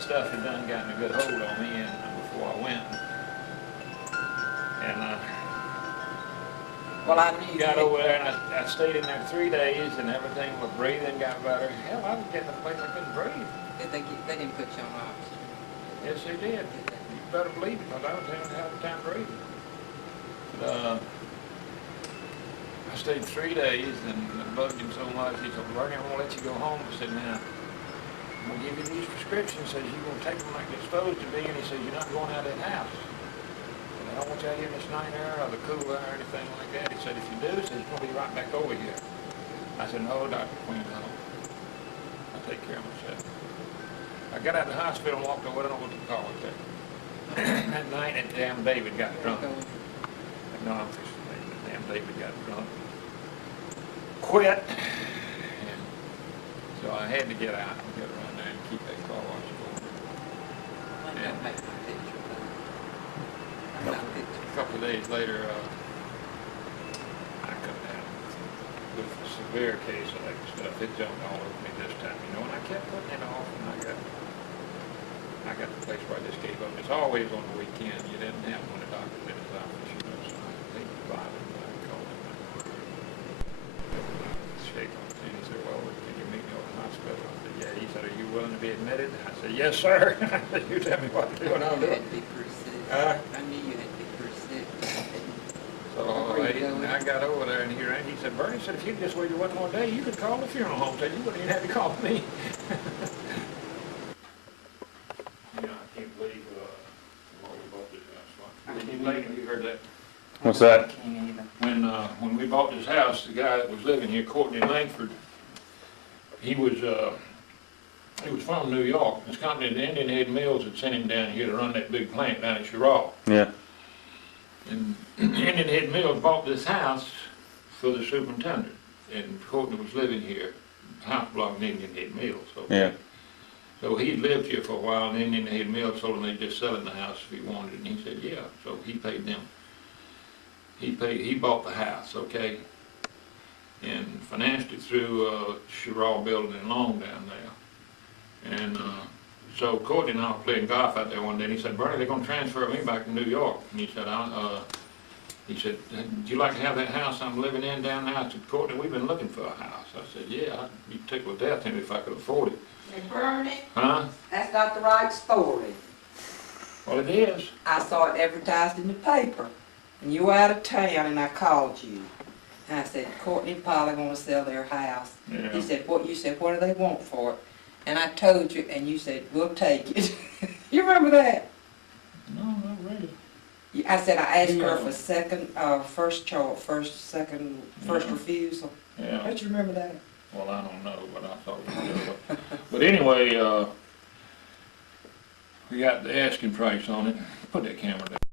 stuff had done gotten a good hold on me and before I went. And Well, I knew got that. over there and I stayed in there 3 days and everything, my breathing got better. Hell, I was getting to the place I couldn't breathe. They didn't put you on oxygen. Yes, they did. You better believe it, because I was having a hell of a time breathing. But, I stayed 3 days and I bugged him so much. He said, Bernie, I'm gonna let you go home. I said, now, I'm gonna give you these prescriptions. He says, you're gonna take them like they're supposed to be. And he says, you're not going out of that house. I don't want you out here in this night air or the cool air or anything like that. He said, if you do, he said, you're going to be right back over here. I said, no, Dr. Queen, no. I'll take care of myself. I got out of the hospital and walked over, I don't know what to call it there. That night, that damn David got drunk. No, I'm fixing to that damn David got drunk. Quit. And so I had to get out and get around there and keep that car wash going. Don't make my picture. A couple of days later, I come down with a severe case of that stuff. It jumped all over me this time, you know, and I kept putting it off, and I got the place where I just gave up. It's always on the weekend. You didn't have when the doctor's in his office, you know, so I think the father and I called him. Shake on his hand. He said, well, can you meet me at the hospital? I said, yeah. He said, are you willing to be admitted? I said, yes, sir. I said, you tell me what to do and I'll do You it. had to be pretty sick. Huh? I knew you had to be pretty sick. So I got over there and he said, Bernie said, if you'd just waited one more day, you could call the funeral home. Said, you wouldn't even have to call me. You know, I can't believe what we bought this house. Did you believe you heard that? What's that? Can't either. When we bought this house, the guy that was living here, Courtney Langford, he was from New York. This company, the Indian Head Mills, had sent him down here to run that big plant down at Cheraw. Yeah. And Indian Head Mills bought this house for the superintendent, and Courtney was living here, house belonged to Indian Head Mills. Okay? Yeah. So he'd lived here for a while, and Indian Head Mills told him they'd just sell him the house if he wanted it, and he said, yeah. So he paid them. He bought the house, okay, and financed it through Cheraw Building in Long down there. And so Courtney and I were playing golf out there one day, and he said, Bernie, they're going to transfer me back to New York. And he said, would you like to have that house I'm living in down there? I said, Courtney, we've been looking for a house. I said, yeah, I'd be tickled to death if I could afford it. Hey, Bernie, Huh? that's not the right story. Well, it is. I saw it advertised in the paper, and you were out of town, and I called you. And I said, Courtney and Polly want to sell their house. Yeah. He said, what? You said, what do they want for it? And I told you, and you said, we'll take it. You remember that? No, not really. I said, I asked her Yeah. for first Yeah. refusal. Yeah. Don't you remember that? Well, I don't know, but I thought it was good. But anyway, we got the asking price on it. Put that camera down.